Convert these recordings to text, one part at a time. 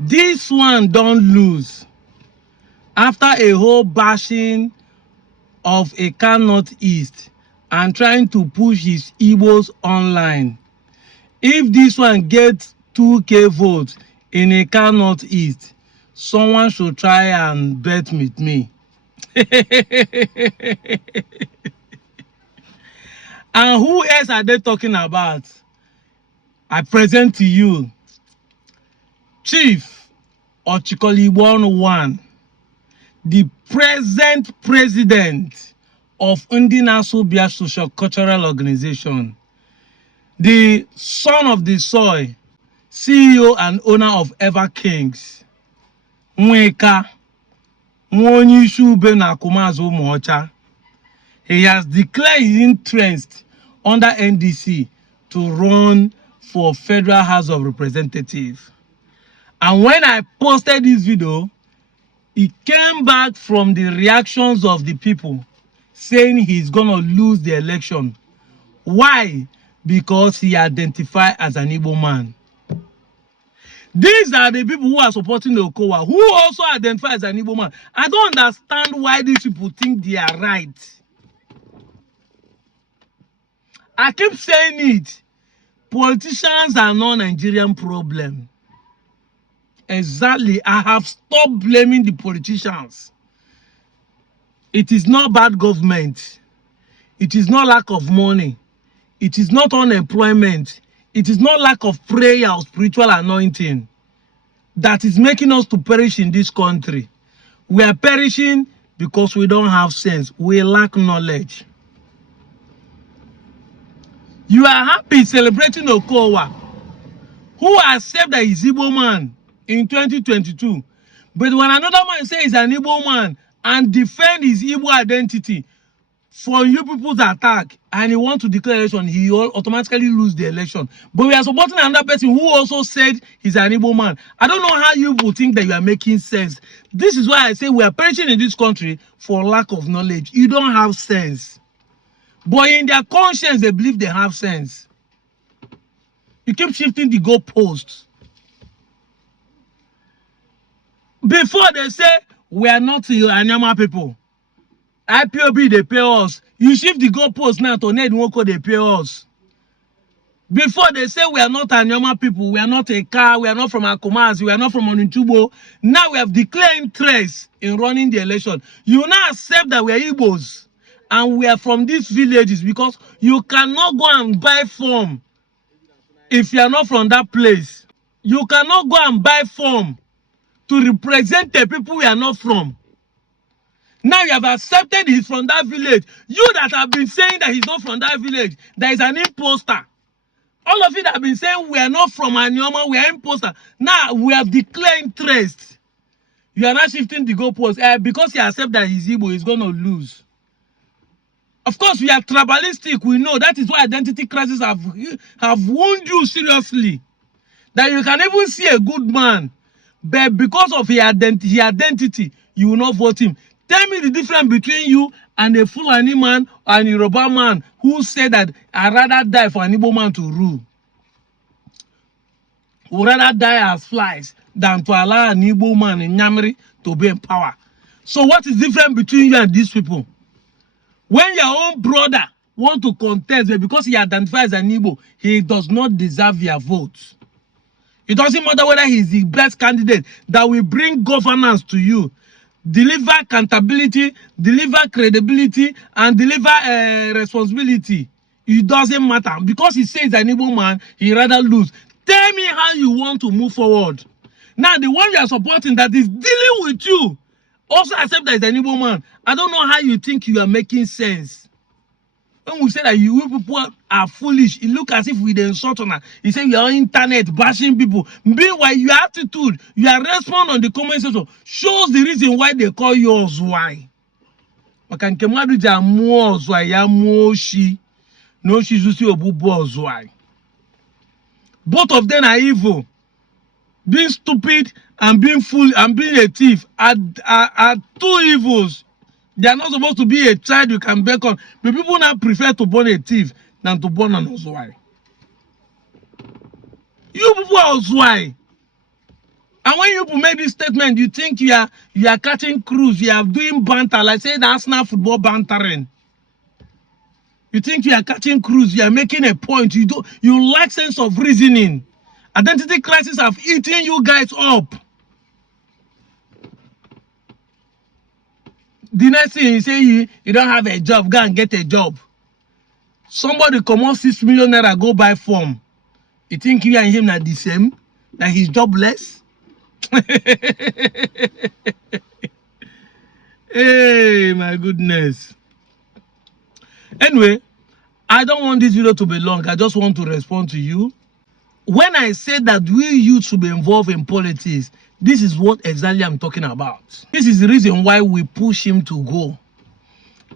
This one don't lose after a whole bashing of IkA Northeast and trying to push his Igbos online. If this one gets 2K votes in IkA Northeast, someone should try and bet with me. And who else are they talking about? I present to you Chief Ochikoligbo 1, the present president of Ndinasobia Social Cultural Organization, the son of the soil, CEO and owner of Ever Kings, Nweka, Nwonyishube Nakumazo Mocha. He has declared his interest under NDC to run for Federal House of Representatives. And when I posted this video, it came back from the reactions of the people saying he's gonna lose the election. Why? Because he identified as an Igbo man. These are the people who are supporting the Okowa, who also identify as an Igbo man. I don't understand why these people think they are right. I keep saying it. Politicians are not Nigerian problem. Exactly. I have stopped blaming the politicians. It is not bad government. It is not lack of money. It is not unemployment. It is not lack of prayer or spiritual anointing that is making us to perish in this country. We are perishing because we don't have sense. We lack knowledge. You are happy celebrating Okowa, who accepted that he's Igbo man in 2022. But when another man says he's an Igbo man and defend his Igbo identity for you people's attack, and he wants to declare election, he will automatically lose the election. But we are supporting another person who also said he's an Igbo man. I don't know how you will think that you are making sense. This is why I say we are perishing in this country for lack of knowledge. You don't have sense. But in their conscience, they believe they have sense. You keep shifting the goalposts. Before they say, we are not Anyama people. IPOB, they pay us. You shift the goalposts now to Ned Nwoko, they pay us. Before they say we are not Anyama people, we are not IkA, we are not from Akomazi, we are not from Onitubo. Now we have declared interest in running the election. You now accept that we are Igbos. And we are from these villages because you cannot go and buy form if you are not from that place. You cannot go and buy form to represent the people we are not from. Now you have accepted he's from that village. You that have been saying that he's not from that village, there is an imposter. All of you that have been saying we are not from Anyoma, we are imposter. Now we have declared interest. You are not shifting the goalpost. Because you accept that he's Igbo, he's going to lose. Of course, we are tribalistic. We know that is why identity crises have wounded you seriously. That you can even see a good man, but because of his identity, you will not vote him. Tell me the difference between you and a Fulani man or an Yoruba man who said that I'd rather die for an Igbo man to rule. Would rather die as flies than to allow an Igbo man in Nyamiri to be in power. So what is different between you and these people? When your own brother want to contest, because he identifies as an Igbo, he does not deserve your vote. It doesn't matter whether he's the best candidate that will bring governance to you, deliver accountability, deliver credibility, and deliver responsibility. It doesn't matter. Because he says an Igbo man, he rather lose. Tell me how you want to move forward. Now, the one you are supporting that is dealing with you, also accept that he's an Igbo man. I don't know how you think you are making sense. When we say that you people are foolish, it looks as if we the insult on her. You say you are on internet bashing people. Meanwhile, your attitude, your response on the comment section shows the reason why they call you Ozwai. Makankemadu jamu Ozwai ya moshi. No shizusi obubu Ozwai. Both of them are evil. Being stupid and being fool and being a thief are two evils. They are not supposed to be a child you can beckon. But people now prefer to born a thief than to born an Ozwai. You people are Ozwai. And when you make this statement, you think you are catching cruise, you are doing banter, like say the Arsenal football bantering. You think you are catching cruise, you are making a point. You lack sense of reasoning. Identity crisis have eaten you guys up. The next thing you say you don't have a job, go and get a job. Somebody come on 6 million naira, go buy form. You think you and him are the same? That he's jobless? Hey, my goodness. Anyway, I don't want this video to be long. I just want to respond to you. When I say that we youth should be involved in politics, this is what exactly I'm talking about. This is the reason why we push him to go.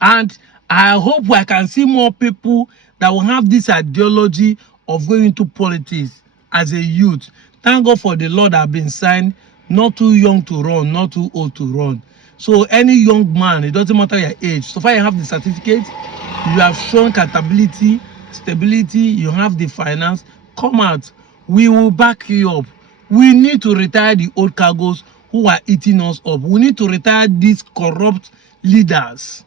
And I hope I can see more people that will have this ideology of going into politics as a youth. Thank God for the law that have been signed, not too young to run, not too old to run. So any young man, it doesn't matter your age. So far you have the certificate, you have shown capability, stability, you have the finance, come out. We will back you up. We need to retire the old cargoes who are eating us up. We need to retire these corrupt leaders.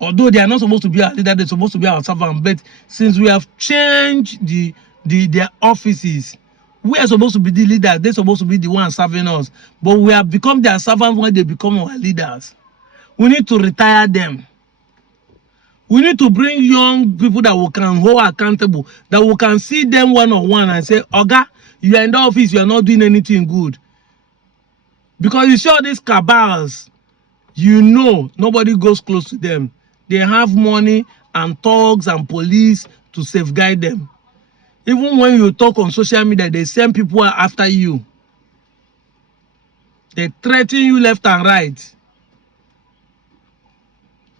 Although they are not supposed to be our leader, they're supposed to be our servant. But since we have changed their offices, we are supposed to be the leaders. They're supposed to be the ones serving us. But we have become their servants when they become our leaders. We need to retire them. We need to bring young people that we can hold accountable, that we can see them one-on-one and say, Oga, you are in the office, you are not doing anything good. Because you see all these cabals, you know nobody goes close to them. They have money and thugs and police to safeguard them. Even when you talk on social media, they send people after you. They threaten you left and right.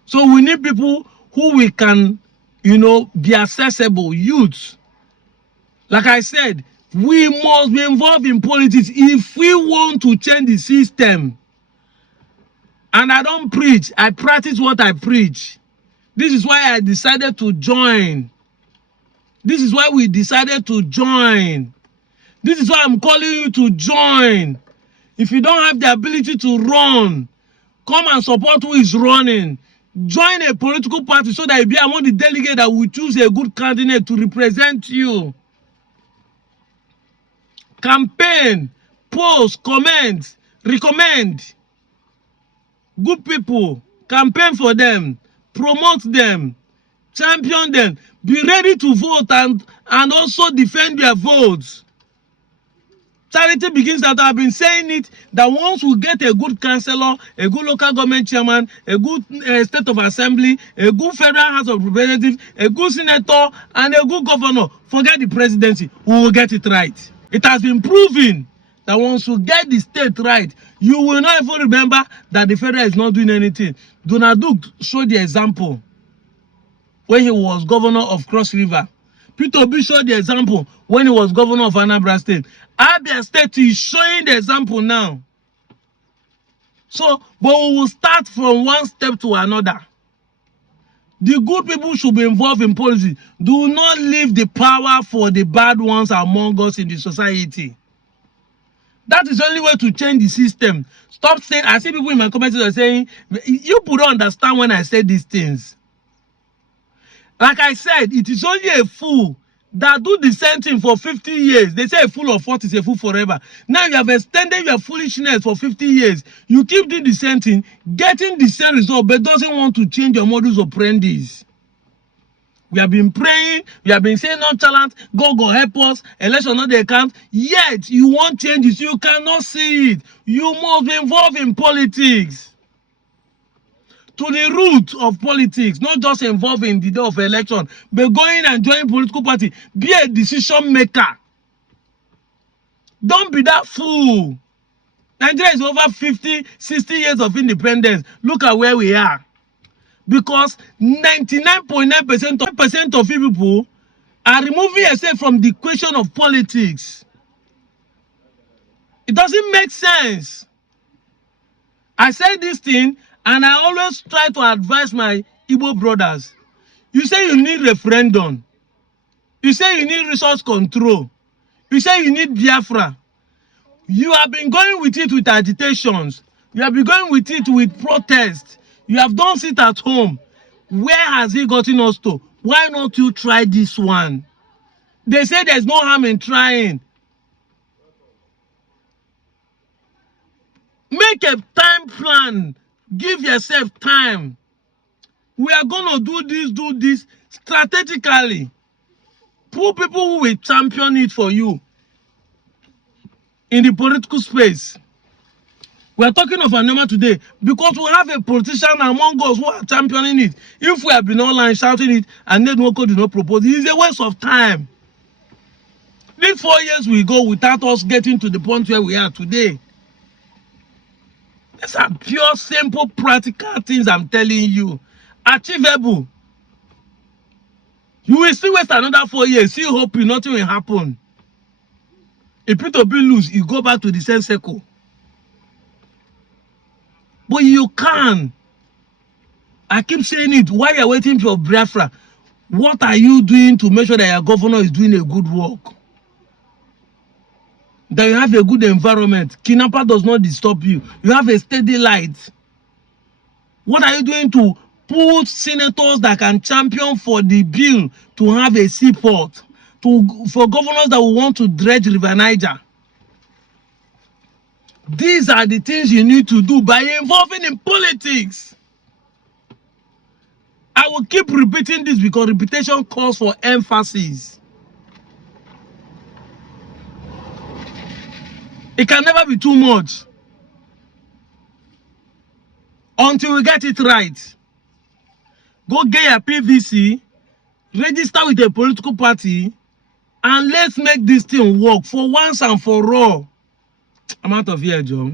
So we need people who we can, be accessible, youths. Like I said, we must be involved in politics if we want to change the system. And I don't preach, I practice what I preach. This is why I decided to join. This is why we decided to join. This is why I'm calling you to join. If you don't have the ability to run, come and support who is running. Join a political party so that you be among the delegates that will choose a good candidate to represent you. Campaign, post, comment, recommend. Good people, campaign for them, promote them, champion them. Be ready to vote and also defend their votes. Charity begins that I've been saying it, that once we get a good councillor, a good local government chairman, a good state of assembly, a good federal house of representatives, a good senator, and a good governor, forget the presidency, we will get it right. It has been proven that once you get the state right, you will not even remember that the federal is not doing anything. Donald Duke showed the example when he was governor of Cross River. Peter Obi showed the example when he was governor of Anambra State. Abia State is showing the example now. So, but we will start from one step to another. The good people should be involved in policy. Do not leave the power for the bad ones among us in the society. That is the only way to change the system. Stop saying, I see people in my comments are saying, you people don't understand when I say these things. Like I said, it is only a fool that do the same thing for 50 years. They say a fool of 40 is a fool forever. Now you have extended your foolishness for 50 years. You keep doing the same thing, getting the same result, but doesn't want to change your modus operandi. We have been praying, we have been saying nonchalant, God help us, election not the account. Yet you want changes, you cannot see it. You must be involved in politics. To the root of politics, not just involved in the day of election, but going and joining political party. Be a decision maker. Don't be that fool. Nigeria is over 50, 60 years of independence. Look at where we are. Because 99.9% of people are removing yourself from the question of politics. It doesn't make sense. I say this thing, and I always try to advise my Igbo brothers. You say you need referendum. You say you need resource control. You say you need Biafra. You have been going with it with agitations. You have been going with it with protests. You have done it at home. Where has it gotten us to? Why not you try this one? They say there's no harm in trying. Make a time plan. Give yourself time. We are going to do this strategically. Put people who will champion it for you in the political space. We are talking of Anoma today because we have a politician among us who are championing it. If we have been online shouting it and then Nwoko did not propose, it is a waste of time. These 4 years will go without us getting to the point where we are today. These are pure, simple, practical things I'm telling you. Achievable. You will still waste another 4 years, still hoping nothing will happen. If Peter B lose, you go back to the same circle. But you can. I keep saying it. While you're waiting for Biafra, what are you doing to make sure that your governor is doing a good work? That you have a good environment. Kidnapper does not disturb you. You have a steady light. What are you doing to put senators that can champion for the bill to have a seaport? For governors that will want to dredge River Niger? These are the things you need to do by involving in politics. I will keep repeating this because repetition calls for emphasis. It can never be too much until we get it right. Go get your PVC, register with a political party, and let's make this thing work for once and for all. I'm out of here, Joe.